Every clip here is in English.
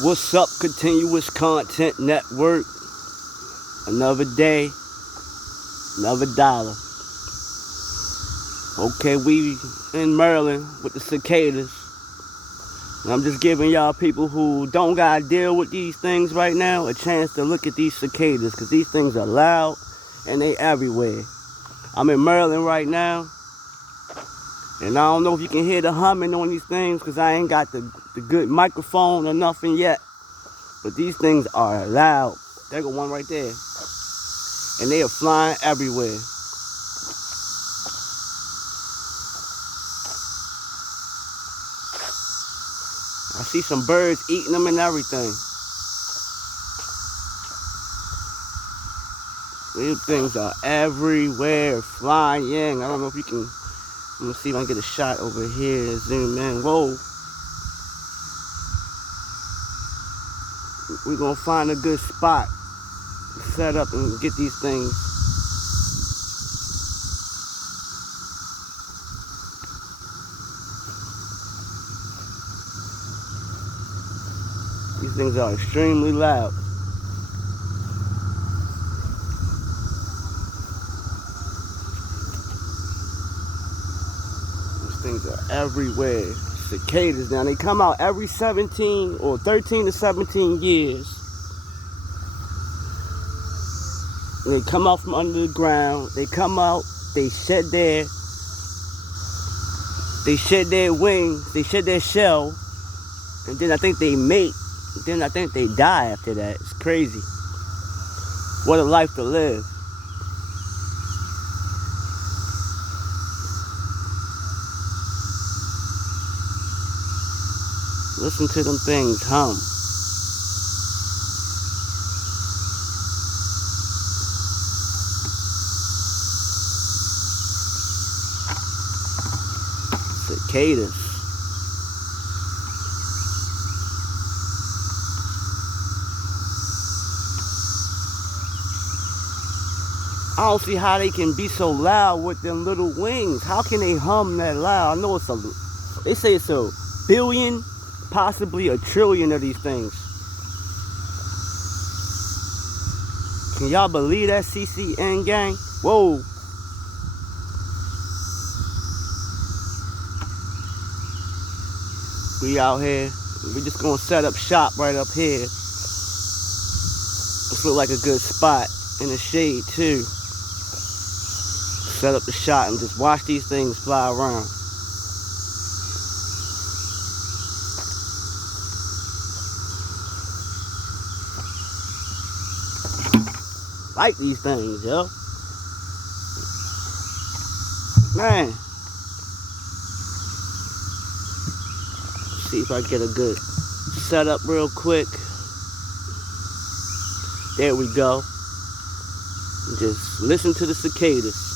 What's up, Continuous Content Network? Another day, another dollar. Okay, we in Maryland with the cicadas. And I'm just giving y'all people who don't gotta deal with these things right now a chance to look at these cicadas, because these things are loud and they everywhere. I'm in Maryland right now, and I don't know if you can hear the humming on these things because I ain't got the good microphone or nothing yet. But these things are loud. There go one right there. And they are flying everywhere. I see some birds eating them and everything. These things are everywhere, flying. I don't know if you can. I'm gonna see if I can get a shot over here and zoom in. Whoa. We're gonna find a good spot to set up and get these things. These things are extremely loud. These things are everywhere. Cicadas now, they come out every 17 or 13 to 17 years. And they come out from under the ground. They come out, they shed their wings, they shed their shell, and then I think they mate. Then I think they die after that. It's crazy. What a life to live. Listen to them things hum. Cicadas. I don't see how they can be so loud with them little wings. How can they hum that loud? I know they say it's a billion, possibly a trillion of these things. Can y'all believe that, CCN gang? Whoa. We out here. We just gonna set up shop right up here. This look like a good spot in the shade too. Set up the shot and just watch these things fly around. Like these things, yo. Man. See if I get a good setup real quick. There we go. Just listen to the cicadas.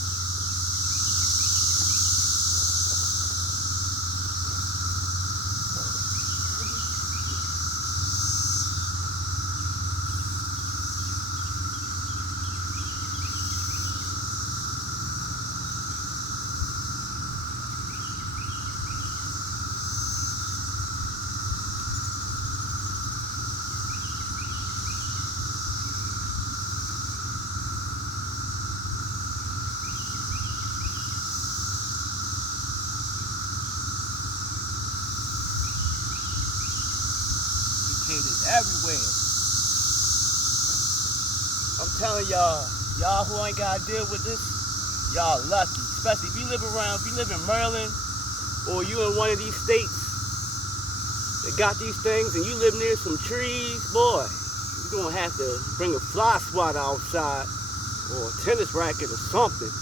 Everywhere. I'm telling y'all who ain't gotta deal with this, y'all lucky. Especially if you live in Maryland, or you in one of these states that got these things and you live near some trees, boy, you're gonna have to bring a fly swatter outside or a tennis racket or something.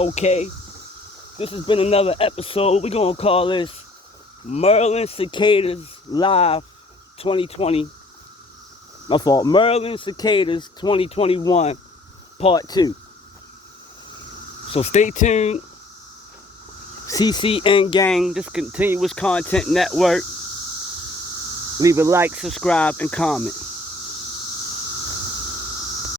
Okay, this has been another episode. We're going to call this Merlin Cicadas Live 2020. My fault. Merlin Cicadas 2021 Part 2. So stay tuned. CCN Gang, this continuous content network. Leave a like, subscribe, and comment.